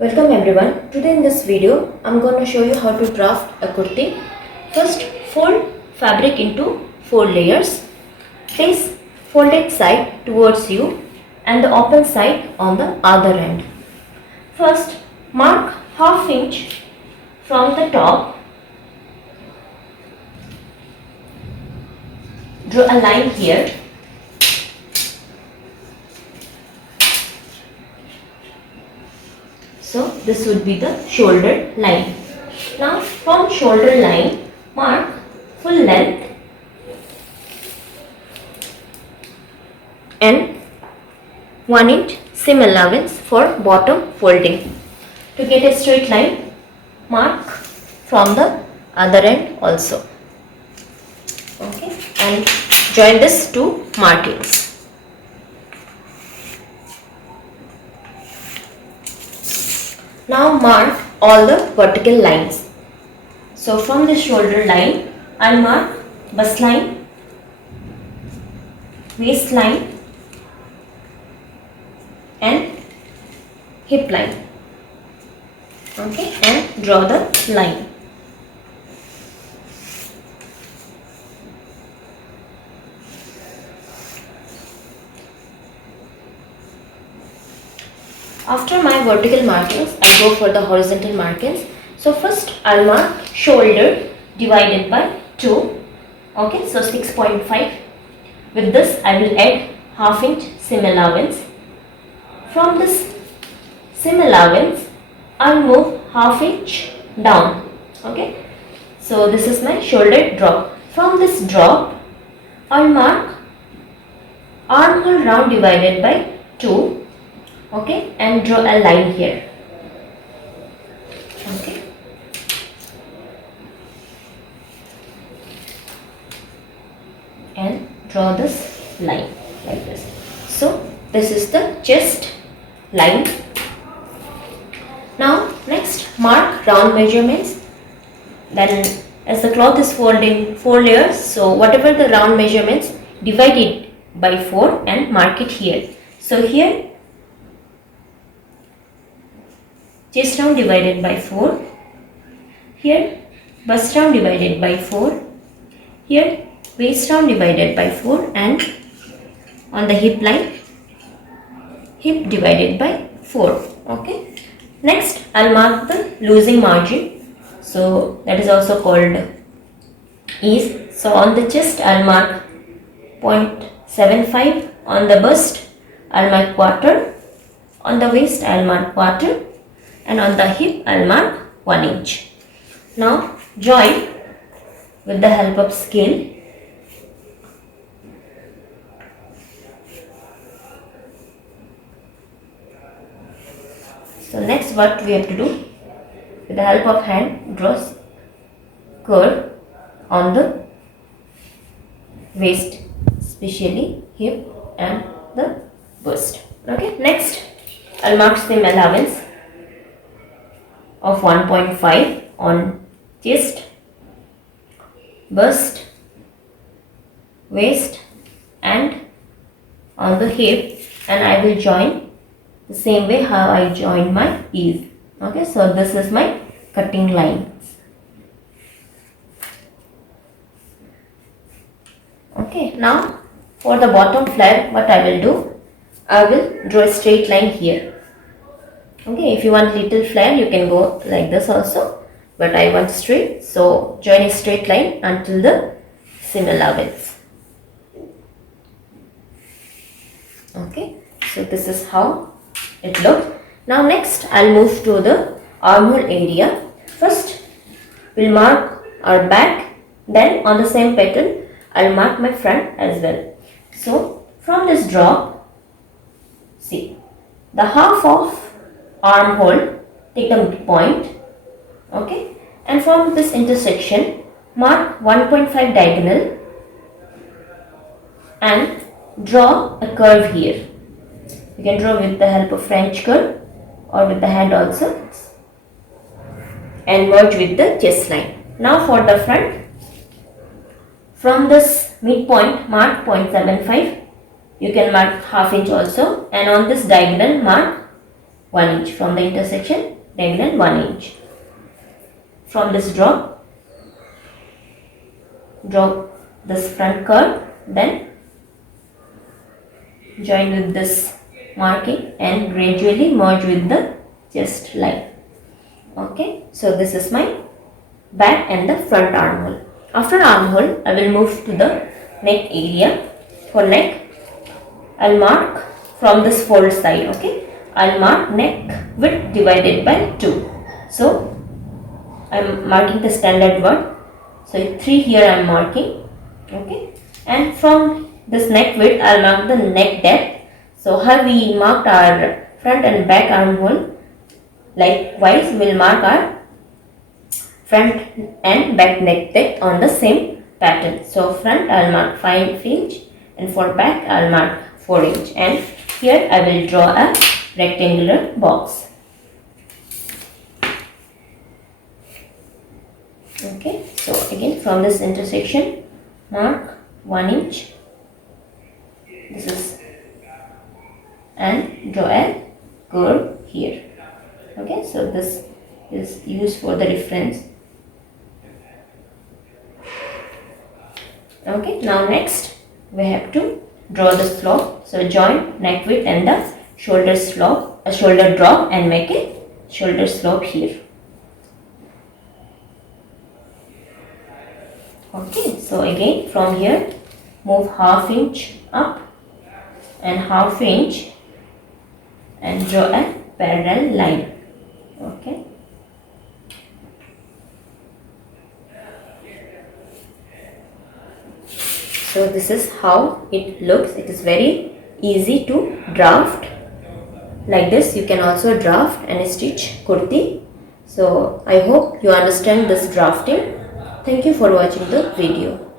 Welcome everyone. Today in this video, I'm going to show you how to draft a kurti. First, fold fabric into 4 layers. Place folded side towards you and the open side on the other end. First, mark ½ inch from the top. Draw a line here. So this would be the shoulder line. Now from shoulder line, mark full length and 1 inch seam allowance for bottom folding. To get a straight line, mark from the other end also. Okay, and join this to markings. Now mark all the vertical lines. So from the shoulder line, I'll mark bust line, waist line and hip line. Okay, and draw the line. After my vertical markings, I go for the horizontal markings. So first I'll mark shoulder divided by 2. Okay, so 6.5. With this I will add ½ inch seam allowance. From this seam allowance, I'll move ½ inch down. Okay, so this is my shoulder drop. From this drop, I'll mark armhole round divided by 2. Okay, and draw a line here. Okay, and draw this line like this. So this is the chest line. Now next, mark round measurements. Then as the cloth is folded in 4 layers, so whatever the round measurements, divide it by 4 and mark it here. So here chest round divided by 4, here bust round divided by 4, here waist round divided by 4, and on the hip line, hip divided by 4. Okay, next I'll mark the losing margin, so that is also called ease. So on the chest I'll mark 0.75, on the bust I'll mark quarter, on the waist I'll mark quarter, and on the hip I'll mark 1 inch. Now join with the help of scale. So next what we have to do, with the help of hand, draw curve on the waist, especially hip and the bust. Okay, next I'll mark seam allowance of 1.5 on chest, bust, waist and on the hip, and I will join the same way how I join my ease. Okay, so this is my cutting lines. Okay, now for the bottom flare, what I will do, I will draw a straight line here. Okay, if you want little flare, you can go like this also, but I want straight, so join a straight line until the seam allowance. Okay, so this is how it looks. Now next I'll move to the armhole area. First we'll mark our back, then on the same pattern I'll mark my front as well. So from this drop, see the half of armhole, take the midpoint. Okay, and from this intersection mark 1.5 diagonal and draw a curve here. You can draw with the help of French curve or with the hand also, and merge with the chest line. Now for the front, from this midpoint mark 0.75, you can mark ½ inch also, and on this diagonal mark 1 inch. From the intersection, diagonal 1 inch. From this draw this front curve, then join with this marking and gradually merge with the chest line. Okay, so this is my back and the front armhole. After armhole, I will move to the neck area. For neck, I'll mark from this fold side. Okay, I'll mark neck width divided by 2. So I'm marking the standard one. So 3 here I'm marking. Okay, and from this neck width, I'll mark the neck depth. So how we marked our front and back armhole, likewise we'll mark our front and back neck depth on the same pattern. So front I'll mark 5 inch and for back I'll mark 4 inch, and here I will draw a rectangular box. Okay, so again from this intersection, mark 1 inch. This is, and draw a curve here. Okay, so this is used for the reference. Okay, now next we have to draw the slope. So join neck width and the shoulder slope, a shoulder drop, and make a shoulder slope here. Okay, so again from here, move half inch up and half inch and draw a parallel line. Okay, so this is how it looks. It is very easy to draft. Like this you can also draft and stitch kurti. So I hope you understand this drafting. Thank you for watching the video.